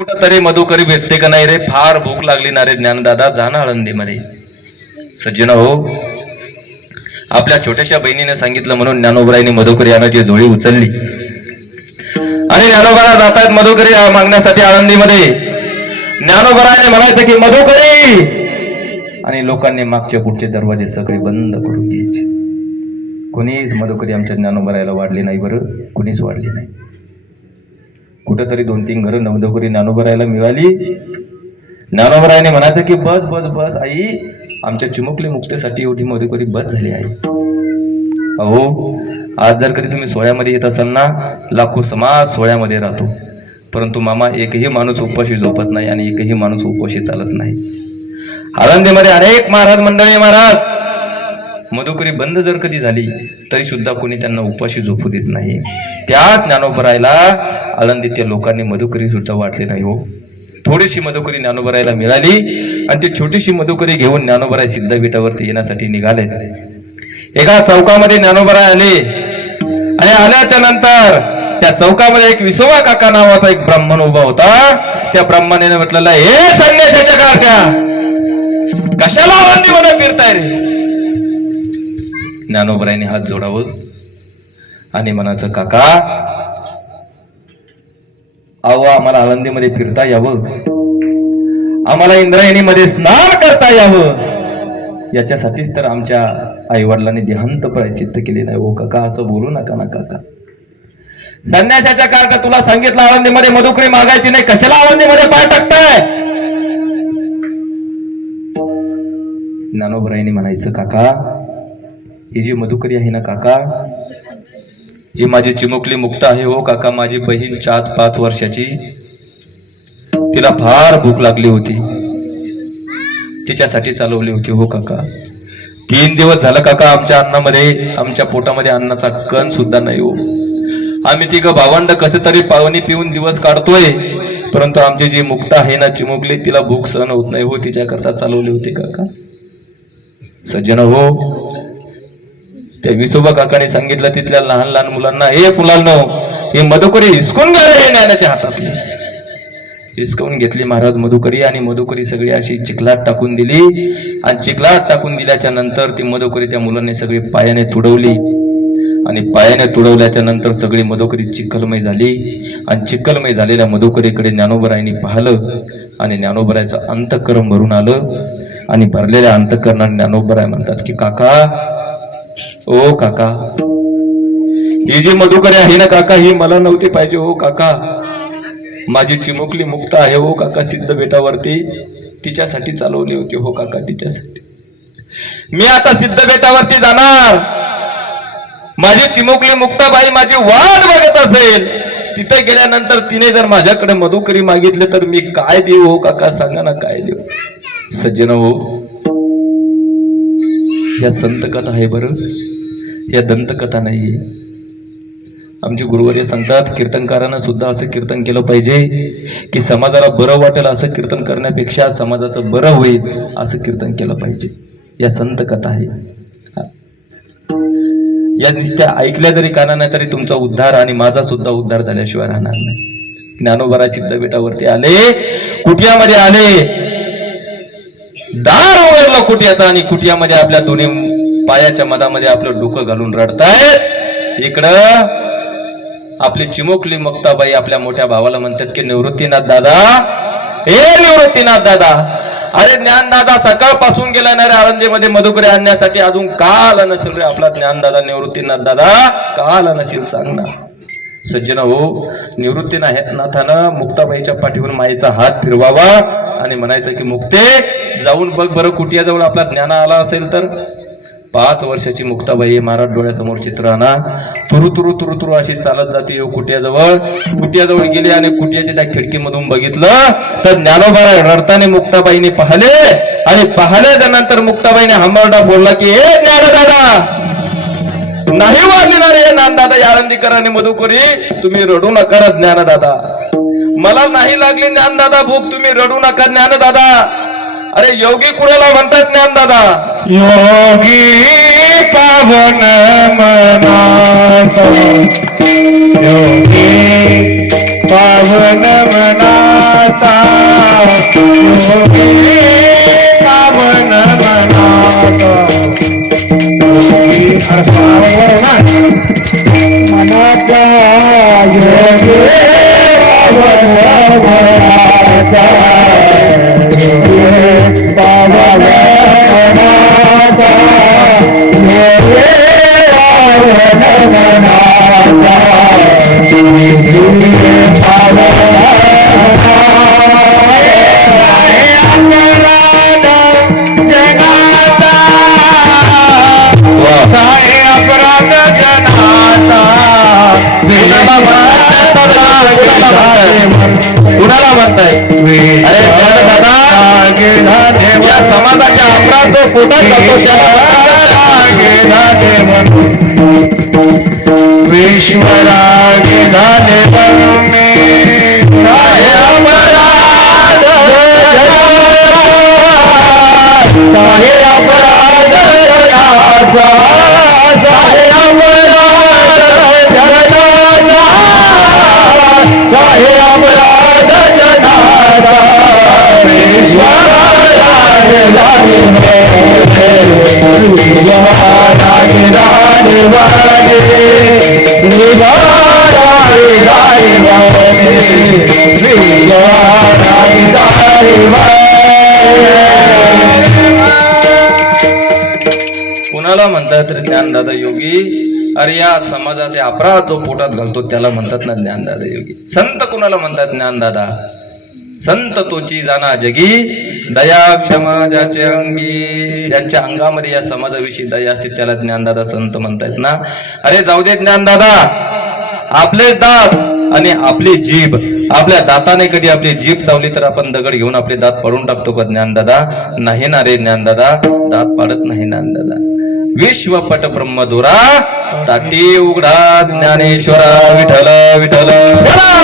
कुठंतरी मधुकरी भेटते का नाही रे, फार भूक लागली ना रे ज्ञानदादा, जाणं आळंदीमध्ये. सज्जन हो, आपल्या छोट्याशा बहिणीने सांगितलं म्हणून ज्ञानोबरायांनी मधुकरी आणायची झोळी उचलली आणि ज्ञानोबाला जातायत मधुकरी मागण्यासाठी आळंदीमध्ये. ज्ञानोबराने म्हणायचं की मधुकरी, आणि लोकांनी मागचे पुढचे दरवाजे सगळे बंद करून घ्यायचे. कोणीच मधुकरी आमच्या ज्ञानोबरायाला वाढली नाही, बरं कोणीच वाढली नाही. कुठंतरी 2-3 घरं मधुकरी ज्ञानोबरायाला मिळाली. ज्ञानोबरायाने म्हणायचं की बस बस बस आई, आमच्या चिमुकली मुक्तीसाठी एवढी मधुकरी बस झाली आहे. अहो, आज जर कधी तुम्ही सोहळ्यामध्ये येत असाल ना, लाखो समाज सोहळ्यामध्ये राहतो, परंतु मामा एकही माणूस उपाशी झोपत नाही आणि एकही माणूस उपाशी चालत नाही. आळंदीमध्ये अनेक महाराज मंडळी महाराज, मधुकरी बंद जर कधी झाली तरी सुद्धा कोणी त्यांना उपाशी झोपू देत नाही. त्यात ज्ञानोबरायाला आळंदीच्या लोकांनी मधुकरी सुद्धा वाटली नाही हो. थोडीशी मधुकरी ज्ञानोबरायाला मिळाली आणि ती छोटीशी मधुकरी घेऊन ज्ञानोबराय सिद्धपीठावरती येण्यासाठी निघाले. एका चौकामध्ये ज्ञानोबराय आले आणि आल्याच्या नंतर त्या चौकामध्ये एक विसोबा काका नावाचा एक ब्राह्मण उभा होता. त्या ब्राह्मणाने म्हटलेला, हे संन्यासाच्या कारत्या, कशाला आळंदीमध्ये फिरताय रे? ज्ञानोबरायांनी हात जोडावं आणि म्हणायचं, काका अहो, आम्हाला आळंदीमध्ये फिरता यावं, आम्हाला इंद्रायणीमध्ये स्नान करता यावं, याच्यासाठीच तर आमच्या आई वडिलांनी देहांत प्रायचित्त केले नाही. हो काका, असं बोलू नका ना काका. संन्यासाच्या कारका तुला सांगितलं आळंदीमध्ये मधुकरी मागायची नाही, कशाला आळंदीमध्ये पाय टाकताय? ज्ञानोबरायांनी म्हणायचं, काका ही जी मधुकरी आहे ना काका, ही माझी चिमुकली मुक्त आहे हो काका. माझी बहीण 4-5 वर्षाची, तिला फार भूक लागली होती, तिच्यासाठी चालवली होती हो काका. 3 दिवस झालं काका, आमच्या अन्नामध्ये, आमच्या पोटामध्ये अन्नाचा कण सुद्धा नाही हो. आम्ही तिघं भावंड कसे तरी पाणी पिऊन दिवस काढतोय, परंतु आमची जी मुक्त आहे ना चिमुकली, तिला भूक सहन होत नाही हो, तिच्याकरता चालवली होती काका. सज्जन हो, त्या विसोबा काकाने सांगितलं तिथल्या लहान लहान मुलांना, हे फुलांनो, ही मधुकरी हिसकून घ्या रे ज्ञानाच्या हातातली. हिसकवून घेतली महाराज मधुकरी, आणि मधुकरी सगळी अशी चिखलात टाकून दिली. आणि चिखलात टाकून दिल्याच्या नंतर ती मधुकरी त्या मुलांनी सगळी पायाने तुडवली, आणि पायाने तुडवल्याच्या नंतर सगळी मधुकरी चिखलमय झाली. आणि चिखलमय झालेल्या मधुकरीकडे ज्ञानोबरायांनी पाहिलं आणि ज्ञानोबरायाचं अंतःकरण भरून आलं. आणि भरलेल्या अंतःकरणाने ज्ञानोबराय म्हणतात की काका, ओ काका, ही जी मधुकरी आहे ना काका, ही मला नव्हती पाहिजे हो काका. माझी चिमुकली मुक्त आहे हो काका सिद्धपीठावरती, तिच्यासाठी चालवली होती हो काका, तिच्यासाठी. मी आता सिद्धपीठावरती जाणार, माझी चिमुकली मुक्ताबाई माझी वाट बघत असेल, तिथे गेल्यानंतर तिने जर माझ्याकडे मधुकरी मागितले तर मी काय देऊ हो काका, सांगा ना काय देऊ? सज्जन हो, या संत कथा आहे बरं, या दंतकथा नाहीये. आमचे गुरुवर्य सांगतात, कीर्तनकारांना सुद्धा असं कीर्तन केलं पाहिजे की समाजाला बरं वाटेल असं कीर्तन करण्यापेक्षा समाजाचं बरं होईल असं कीर्तन केलं पाहिजे. या संत कथा आहे, या नुसत्या ऐकल्या जरी कानाने तरी तुमचा उद्धार आणि माझा सुद्धा उद्धार झाल्याशिवाय राहणार नाही. ज्ञानोबराय सिद्धपीठावरती आले, कुटियामध्ये आले, दार उघडलं कुटियाचं, आणि कुटियामध्ये आपल्या दोन्ही पायाच्या मधामध्ये आपलं डोकं घालून रडतायत. इकडं आपली चिमुकली मुक्ताबाई आपल्या मोठ्या भावाला म्हणतात की निवृत्तीनाथ दादा, हे निवृत्तीनाथ दादा, अरे ज्ञानदादा सकाळपासून गेला ना रे आळंदीमध्ये मधुकरी आणण्यासाठी, अजून का आला नसेल रे आपला ज्ञानदादा, निवृत्तीनाथ दादा का आला नसेल सांग ना. सज्जन हो, निवृत्तीनाथानं मुक्ताबाईच्या पाठीवर माईचा हात फिरवावा आणि म्हणायचं की मुक्ते, जाऊन बघ बरं कुटियाजवळ आपला ज्ञान आला असेल तर. 5 वर्षाची मुक्ताबाई महाराज डोळ्यासमोर चित्र आणा, तुरु तुरु तुरु तुरु अशी चालत जाते कुटियाजवळ. कुटियाजवळ गेली आणि कुटियाच्या त्या खिडकीमधून बघितलं तर ज्ञानोबराय रडताना मुक्ताबाईने पाहिले, आणि पाहिल्याच्या नंतर मुक्ताबाईने हमरडा बोलला की हे ज्ञानदादा, नाही वाढणार हे ज्ञानदादा, या आळंदीकरांनी मधुकरी, तुम्ही रडू नका ज्ञानदादा, मला नाही लागली ज्ञानदादा भूक, तुम्ही रडू नका ज्ञानदादा. अरे योगी कुणाला म्हणतात ज्ञानदादा? योगी पावन मनाचा, योगी पावन मना जनाचा पावन मनाचा मनाचा योगी पावन मनाचा पावन मनाचा कुणाला म्हणताय? अरे दादा, या समाजाच्या अपराध तो कुठं जातो विश्वराग झाले कुणाला म्हणतात तर ज्ञानदादा योगी? अरे या समाजाचे अपराध जो पोटात घालतो त्याला म्हणतात ना ज्ञानदादा योगी. संत कुणाला म्हणतात? ज्ञानदादा. संत तोची जाना जगी, दया क्षमा ज्याचे अंगी. ज्यांच्या अंगामध्ये या समाजाविषयी दया असते त्याला ज्ञानदादा संत म्हणतायत ना. अरे जाऊ दे ज्ञानदादा, आपलेच दात आणि आपली जीभ, आपल्या दाताने कधी आपली जीभ चावली तर आपण दगड घेऊन आपले दात पाडून टाकतो का ज्ञानदादा? नाही ना रे ज्ञानदादा, दात पाडत नाही ज्ञानदादा. विश्वपट ब्रह्मदुरा ताटी उघडा ज्ञानेश्वरा विठ्ठल विठ्ठल.